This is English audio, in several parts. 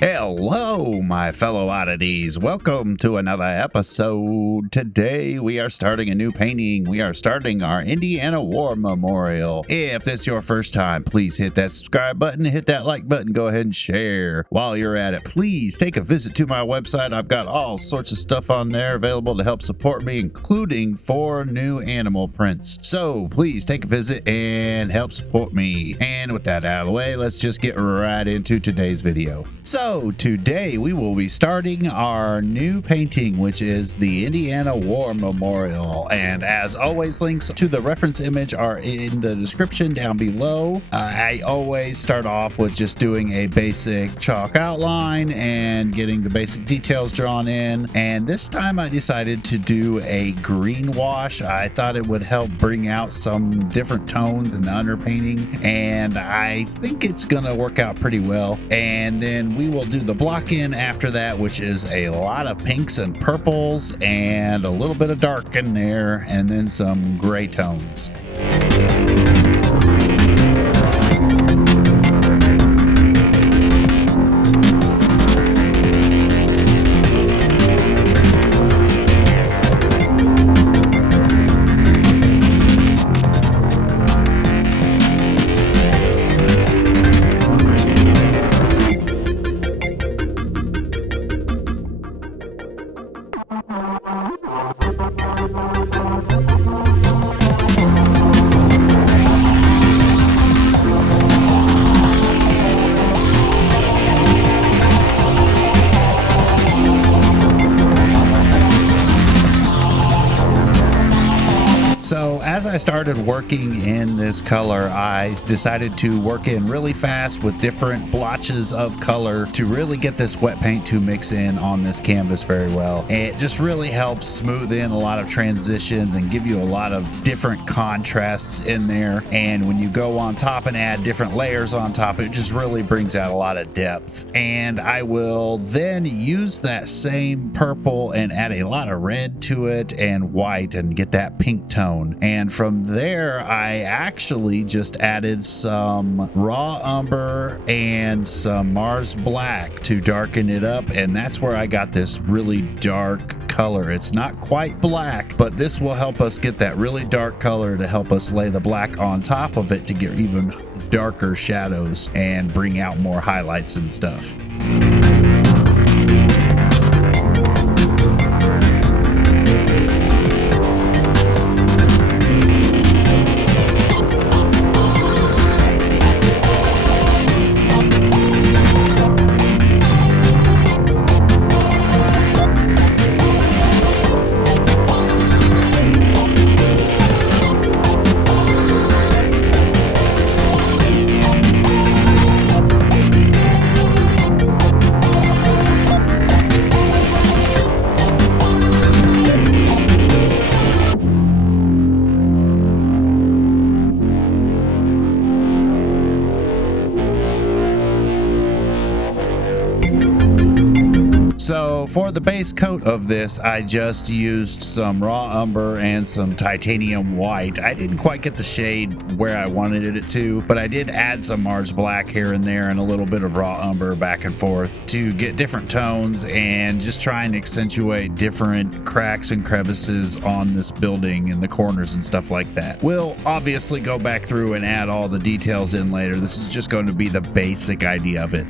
Hello, my fellow oddities. Welcome to another episode. Today, we are starting a new painting. We are starting our Indiana War Memorial. If this is your first time, please hit that subscribe button, hit that like button, go ahead and share. While you're at it, please take a visit to my website. I've got all sorts of stuff on there available to help support me, including 4 new animal prints. So please take a visit and help support me. And with that out of the way, let's just get right into today's video. So today we will be starting our new painting, which is the Indiana War Memorial. And as always, links to the reference image are in the description down below. I always start off with just doing a basic chalk outline and getting the basic details drawn in. And this time I decided to do a green wash. I thought it would help bring out some different tones in the underpainting, and I think it's gonna work out pretty well. And then we will do the block in after that, which is a lot of pinks and purples and a little bit of dark in there, and then some gray tones. So as I started working in this color, I decided to work in really fast with different blotches of color to really get this wet paint to mix in on this canvas very well. It just really helps smooth in a lot of transitions and give you a lot of different contrasts in there. And when you go on top and add different layers on top, it just really brings out a lot of depth. And I will then use that same purple and add a lot of red to it and white and get that pink tone. And from there, I actually just added some raw umber and some Mars black to darken it up, and that's where I got this really dark color. It's not quite black, but this will help us get that really dark color to help us lay the black on top of it to get even darker shadows and bring out more highlights and stuff. So for the base coat of this, I just used some raw umber and some titanium white. I didn't quite get the shade where I wanted it to, but I did add some Mars black here and there and a little bit of raw umber back and forth to get different tones and just try and accentuate different cracks and crevices on this building and the corners and stuff like that. We'll obviously go back through and add all the details in later. This is just going to be the basic idea of it.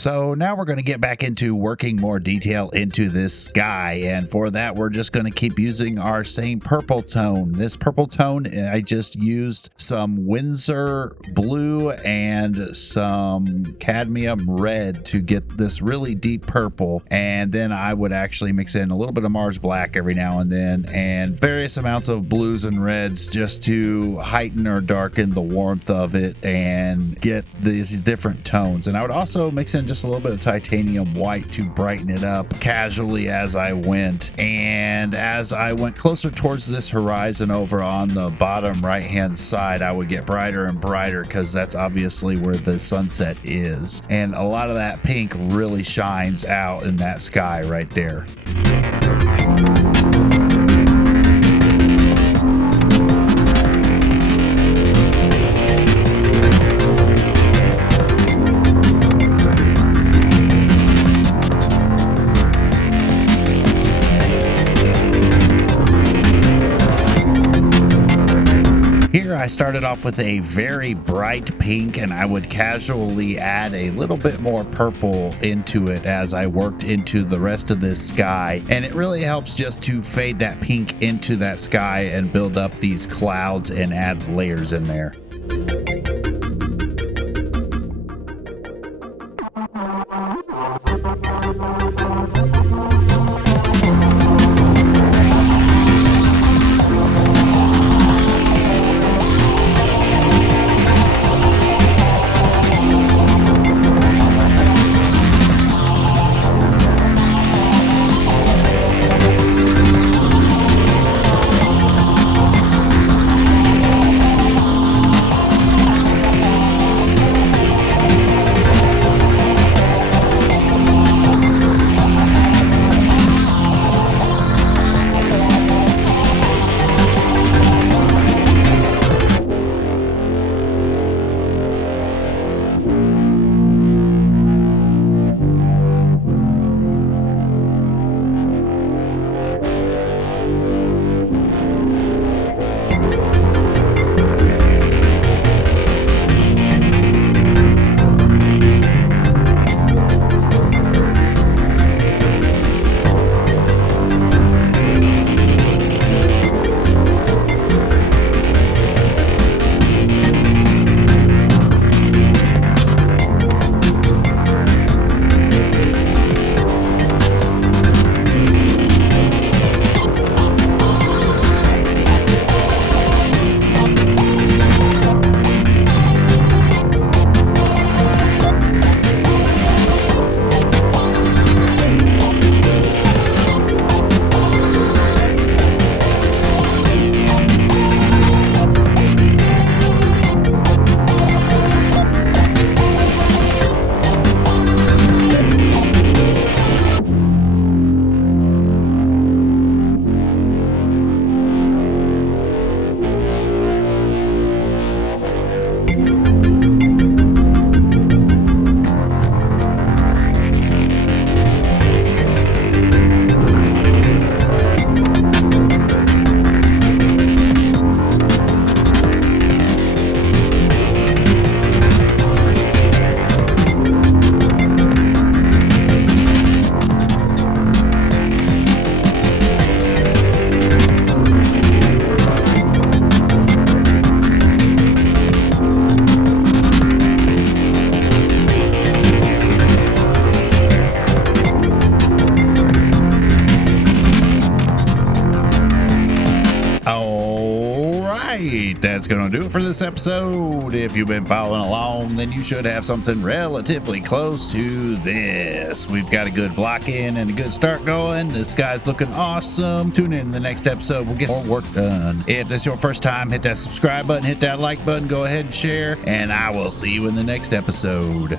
So now we're going to get back into working more detail into this sky, and for that we're just going to keep using our same purple tone. This purple tone, I just used some Windsor blue and some cadmium red to get this really deep purple, and then I would actually mix in a little bit of Mars black every now and then and various amounts of blues and reds just to heighten or darken the warmth of it and get these different tones. And I would also mix in just a little bit of titanium white to brighten it up casually as I went. And as I went closer towards this horizon over on the bottom right hand side, I would get brighter and brighter because that's obviously where the sunset is. And a lot of that pink really shines out in that sky right there. Here I started off with a very bright pink, and I would casually add a little bit more purple into it as I worked into the rest of this sky. And it really helps just to fade that pink into that sky and build up these clouds and add layers in there. That's going to do it for this episode. If you've been following along, then you should have something relatively close to this. We've got a good block in and a good start going. This guy's looking awesome. Tune in the next episode. We'll get more work done. If this is your first time, hit that subscribe button, hit that like button, go ahead and share, and I will see you in the next episode.